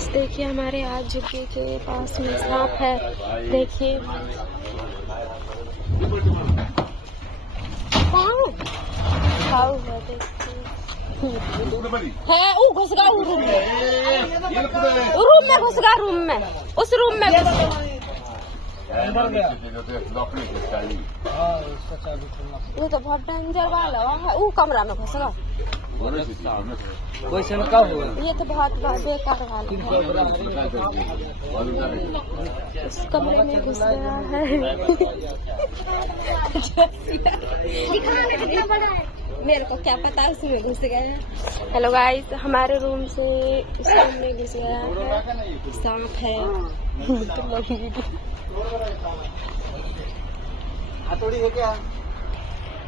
Guys देखिए हमारे आज झुग्गी के पास में सांप है। देखिए खाओ है, देखिए है वो घुस गया रूम में घुस गया रूम में, उस रूम में घुस गया। ये तो बहुत डेंजर वाला है, वो कमरा में घुस गया। ये तो बहुत बेकार वाला है, इस कमरे में घुस गया है। मेरे को क्या पता उसमें घुस गया। हेलो गाइस, हमारे रूम से उस रूम में घुस गया है, सांप है।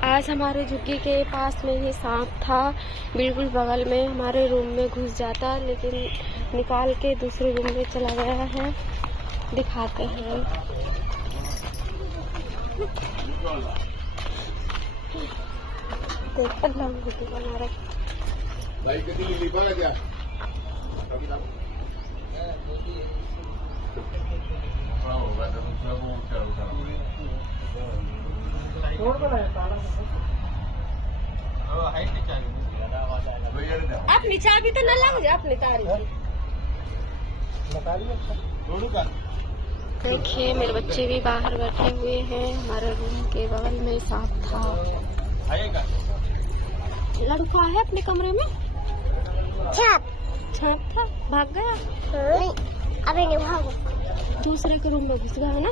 आज हमारे झुग्गी के पास में ही सांप था, बिल्कुल बगल में हमारे रूम में घुस जाता, लेकिन निकाल के दूसरे रूम में चला गया है। दिखाते हैं। देख बना रहा अपनी चाबी तो न लग जाए अपनी तारी। देखिए मेरे बच्चे भी बाहर बैठे हुए हैं, हमारे रूम के बगल में सांप था। लड़का है अपने कमरे में, छाप था, भाग गया। नहीं अबे नहीं भागो, दूसरे के रूम में घुस गया है ना।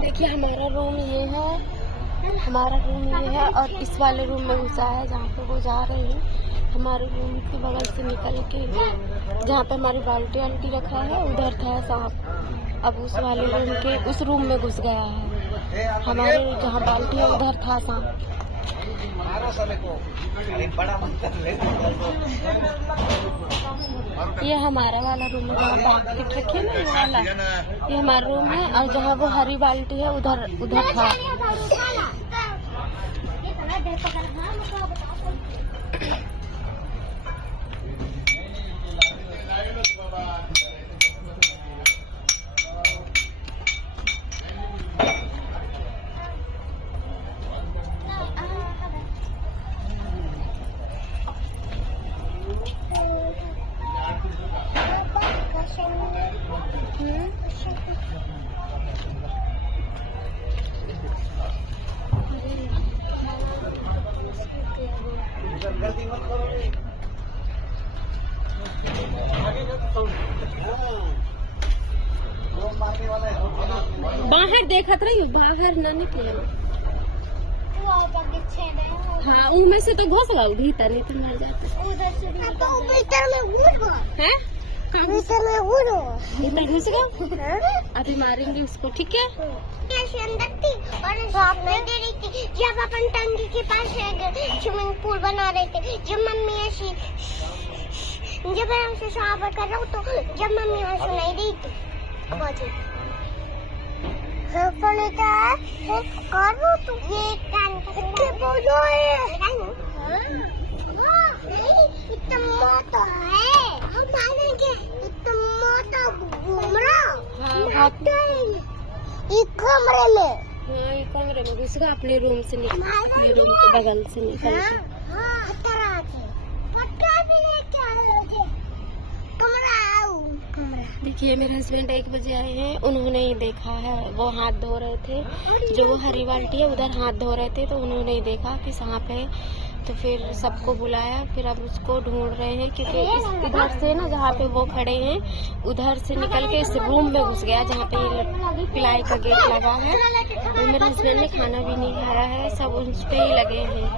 देखिए हमारा रूम ये है, और इस वाले रूम में घुसा है जहाँ पे वो जा रहे हैं। हमारे रूम के बगल से निकल के जहाँ पे हमारी बाल्टी वाल्टी रखा है उधर था सांप, अब उस वाले रूम के उस रूम में घुस गया है। हमारे जहाँ बाल्टी है उधर था सांप। ये हमारा वाला रूम है जहाँ बाल्टी रखी है ना, ये वाला ये हमारा रूम है, और जहाँ वो हरी बाल्टी है उधर था। बाहर देखत रही, बाहर न निकले। हाँ उनमें से तो घुस गया भीतर, नहीं तो मर जाता। भीतर घुस गया, अभी मारेंगे उसको, ठीक है। जब अपन टंकी के पास स्विमिंग पूल बना रहे थे, जब मम्मी ऐसी जब हमसे शावर कर रहा हूँ, तो जब मम्मी वहाँ सुनाई दी थी। कमरे में घुस गया, अपने रूम से निकल, अपने रूम के बगल से निकल के। देखिए मेरे हस्बैंड 1 बजे आए हैं, उन्होंने ही देखा है। वो हाथ धो रहे थे, जो वो हरी बाल्टी है उधर हाथ धो रहे थे, तो उन्होंने ही देखा कि सांप है। तो फिर सबको बुलाया, फिर अब उसको ढूंढ रहे हैं, क्योंकि इधर से ना जहाँ पे वो खड़े हैं उधर से निकल के इस रूम में घुस गया जहाँ पे ये पिलाई का गेट लगा है। और मेरे हस्बैंड ने खाना भी नहीं खाया है, सब उस पे ही लगे हैं।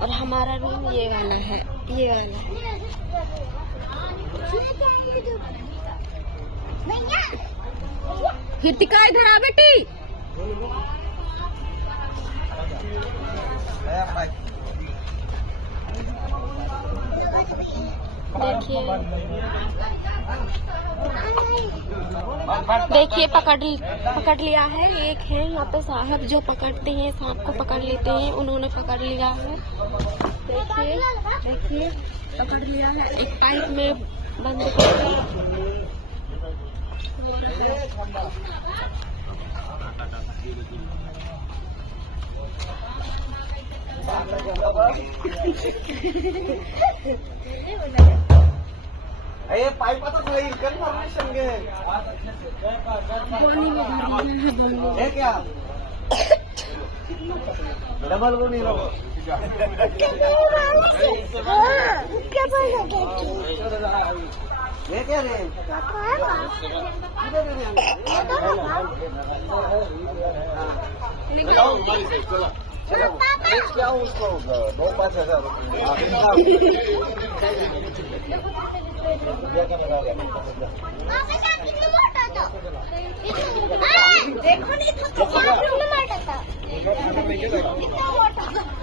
और हमारा रूम ये वाला है, ये वाला। कृतिका इधर आ बेटी। देखिए पकड़ लिया है। एक है यहाँ पे साहब जो पकड़ते हैं, सांप को पकड़ लेते हैं, उन्होंने पकड़ लिया है। देखिए पकड़ लिया है, एक पाइप में बंद कर। पाइप तो थोड़ा इन्फॉर्मेशन के है क्या डबल को नहीं रहो ये क्या रे क्या उसको 2-5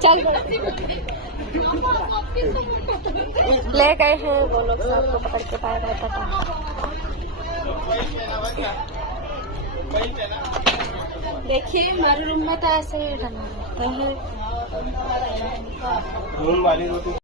चल ले गए हैं वो लोग, सबको पकड़ के पाया रहता था। देखिए हमारे रूम में तो ऐसे ही डला रहता है।